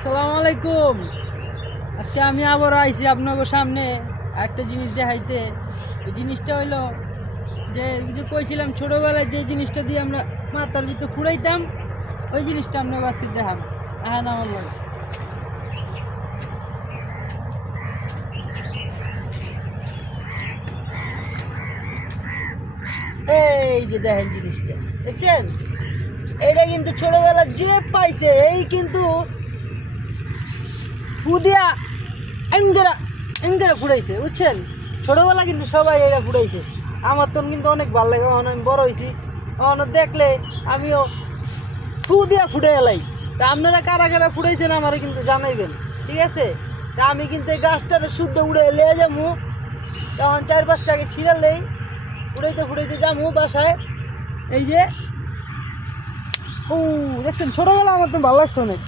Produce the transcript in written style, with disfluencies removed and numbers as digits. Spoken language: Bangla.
আসসালামু আলাইকুম। আজকে আমি আবার আইছি আপনাদের সামনে একটা জিনিস দেখাইতে। এই জিনিসটা হইলো যে কইছিলাম ছোটোবেলায় যে জিনিসটা দিয়ে আমরা মাথার ভিতরে ফুড়াইতাম, ওই জিনিসটা আপনাকে আজকে দেখাম। হ্যাঁ না আমার লাগে এই যে দেখেন জিনিসটা দেখছেন, এটা কিন্তু ছোটবেলা যে পাইছে এই কিন্তু ফুদিয়া এঙ্গেরা এঙ্গেরা ফুটাইছে, বুঝছেন? ছোটবেলা কিন্তু সবাই এটা ফুটাইছে। আমার তো কিন্তু অনেক ভালো লাগে, এখন আমি বড় হয়েছি, এখন দেখলে আমিও ফু দিয়া ফুটে এলাই। তা আপনারা কারা কারা ফুটাইছেন আমারে কিন্তু জানাইবেন, ঠিক আছে? তা আমি কিন্তু এই গাছটারে শুদ্ধ উড়ে লিয়ে যাবো, তখন 4-5টাকে ছিঁড়ালেই ফুটাইতে ফুটাইতে যাবো বাসায়। এই যে ও দেখছেন, ছোটবেলা আমার তো ভালো লাগছে অনেক।